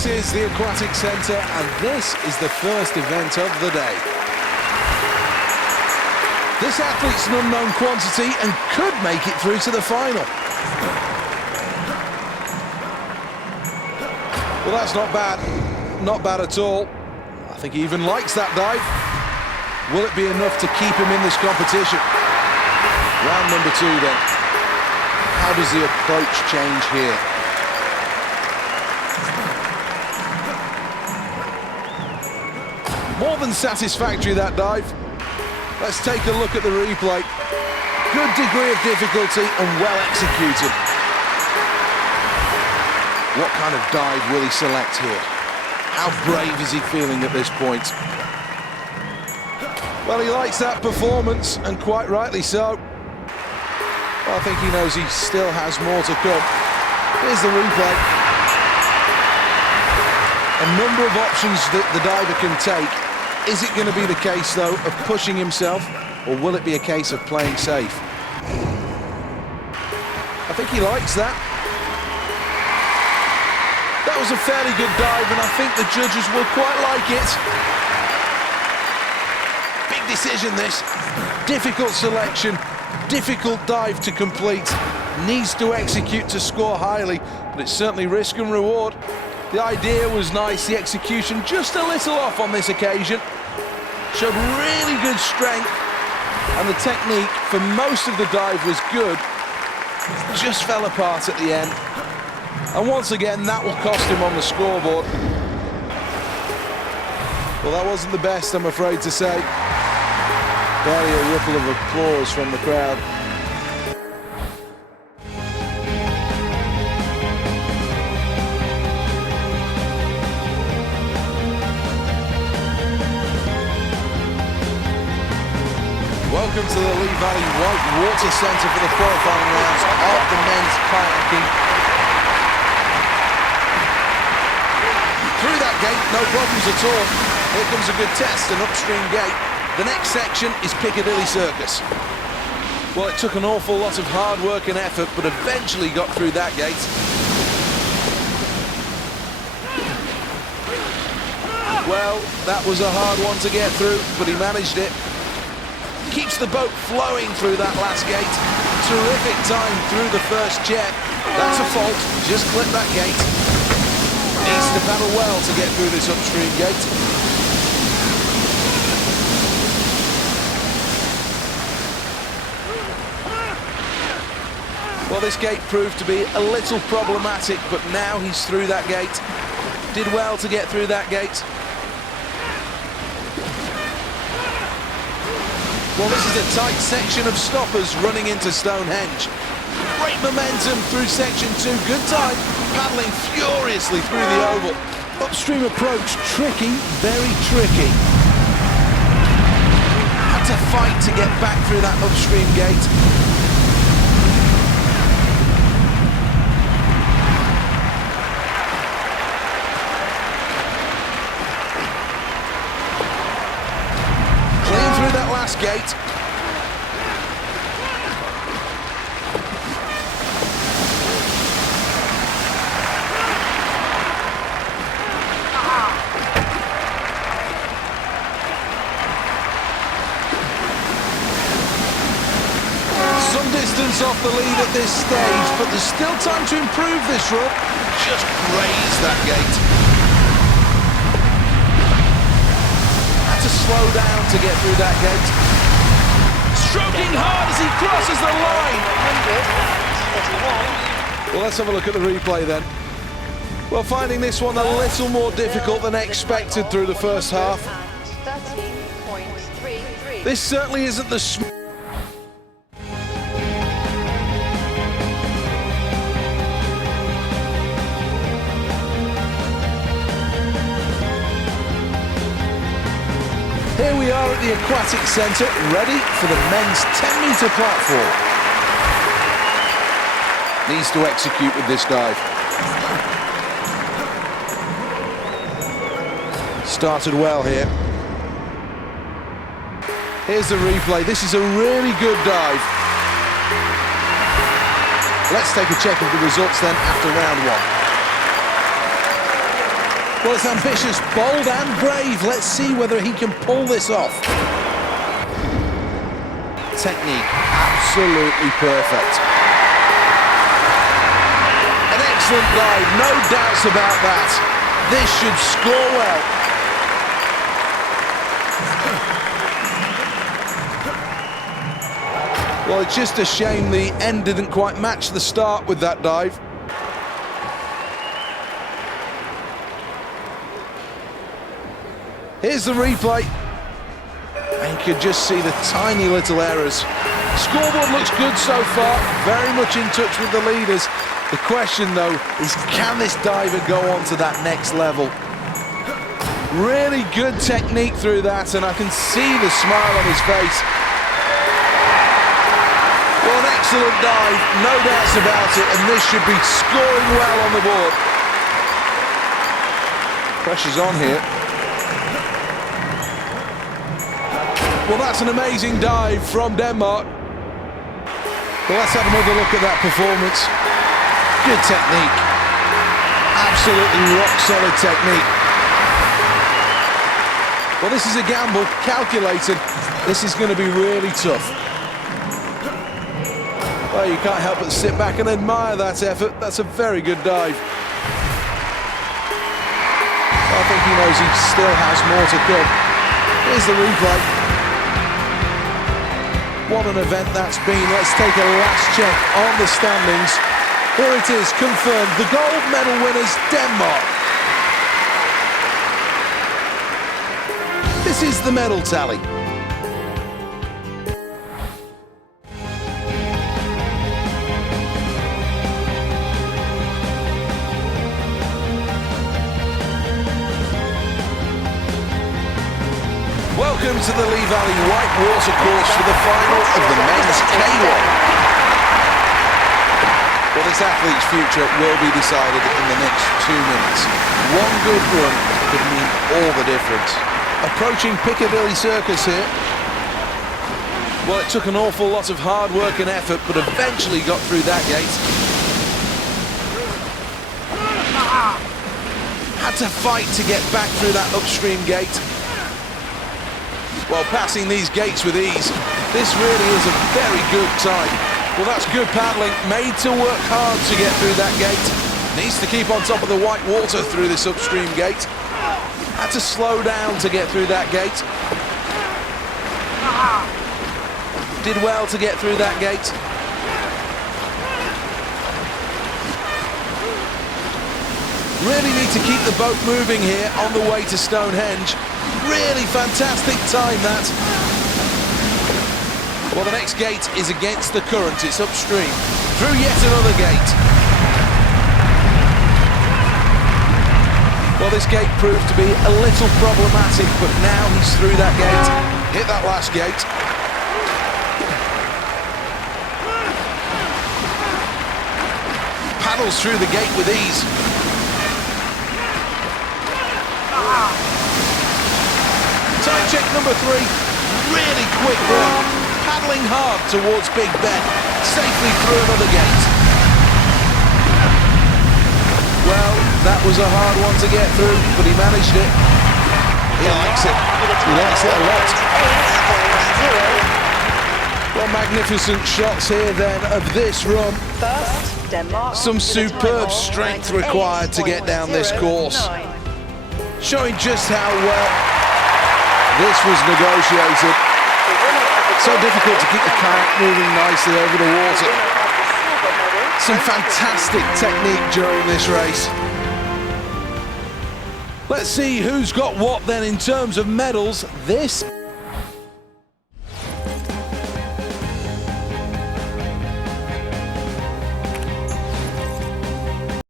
This is the Aquatic Centre, and this is the first event of the day. This athlete's an unknown quantity and could make it through to the final. Well, that's not bad. Not bad at all. I think he even likes that dive. Will it be enough to keep him in this competition? Round number 2 then. How does the approach change here? More than satisfactory, that dive. Let's take a look at the replay. Good degree of difficulty and well executed. What kind of dive will he select here? How brave is he feeling at this point? Well, he likes that performance, and quite rightly so. Well, I think he knows he still has more to come. Here's the replay. A number of options that the diver can take. Is it going to be the case, though, of pushing himself, or will it be a case of playing safe? I think he likes that. That was a fairly good dive, and I think the judges will quite like it. Big decision, this. Difficult selection, difficult dive to complete. Needs to execute to score highly, but it's certainly risk and reward. The idea was nice, the execution just a little off on this occasion. Showed really good strength, and the technique for most of the dive was good. Just fell apart at the end. And once again, that will cost him on the scoreboard. Well, that wasn't the best, I'm afraid to say. Barely a ripple of applause from the crowd. Welcome to the Lee Valley White Water Centre for the qualifying rounds of the men's kayaking. Through that gate, no problems at all. Here comes a good test, an upstream gate. The next section is Piccadilly Circus. Well, it took an awful lot of hard work and effort, but eventually got through that gate. Well, that was a hard one to get through, but he managed it. Keeps the boat flowing through that last gate. Terrific time through the first check. That's a fault, just clip that gate. Needs to paddle well to get through this upstream gate. Well, this gate proved to be a little problematic, but now he's through that gate. Did well to get through that gate. Well, this is a tight section of stoppers running into Stonehenge. Great momentum through section 2. Good time, paddling furiously through the oval. Upstream approach, tricky, very tricky. Had to fight to get back through that upstream gate. Clean through that last gate. Distance off the lead at this stage, but there's still time to improve this run. Just graze that gate. Had to slow down to get through that gate. Stroking hard as he crosses the line. Well, let's have a look at the replay then. Well, finding this one a little more difficult than expected through the first half. This certainly isn't the Here we are at the Aquatic Centre, ready for the men's 10-metre platform. Needs to execute with this dive. Started well here. Here's the replay. This is a really good dive. Let's take a check of the results then after round 1. Well, it's ambitious, bold and brave. Let's see whether he can pull this off. Technique, absolutely perfect. An excellent dive, no doubts about that. This should score well. Well, it's just a shame the end didn't quite match the start with that dive. Here's the replay. And you can just see the tiny little errors. Scoreboard looks good so far, very much in touch with the leaders. The question, though, is can this diver go on to that next level? Really good technique through that, and I can see the smile on his face. Well, an excellent dive, no doubts about it, and this should be scoring well on the board. Pressure's on here. Well, that's an amazing dive from Denmark. Well, let's have another look at that performance. Good technique. Absolutely rock-solid technique. Well, this is a gamble, calculated. This is going to be really tough. Well, you can't help but sit back and admire that effort. That's a very good dive. I think he knows he still has more to come. Here's the replay. What an event that's been. Let's take a last check on the standings. Here it is, confirmed. The gold medal winners, Denmark. This is the medal tally. Welcome to the Lee Valley Whitewater course for the final of the men's Kayak. Well, this athlete's future will be decided in the next 2 minutes. One good run could mean all the difference. Approaching Piccadilly Circus here. Well, it took an awful lot of hard work and effort, but eventually got through that gate. Had to fight to get back through that upstream gate. Well, passing these gates with ease, this really is a very good time. Well, that's good paddling, made to work hard to get through that gate. Needs to keep on top of the white water through this upstream gate. Had to slow down to get through that gate. Did well to get through that gate. Really need to keep the boat moving here on the way to Stonehenge. Really fantastic time, that. Well, the next gate is against the current. It's upstream. Through yet another gate. Well, this gate proved to be a little problematic, but now he's through that gate. Hit that last gate. Paddles through the gate with ease. Time check number 3, really quick run, paddling hard towards Big Ben, safely through another gate. Well, that was a hard one to get through, but he managed it. He likes it. He likes it a lot. Well, magnificent shots here then of this run. First, Denmark. Some superb strength required to get down this course. Showing just how well this was negotiated. So difficult to keep the kayak moving nicely over the water. Some fantastic technique during this race. Let's see who's got what then in terms of medals. This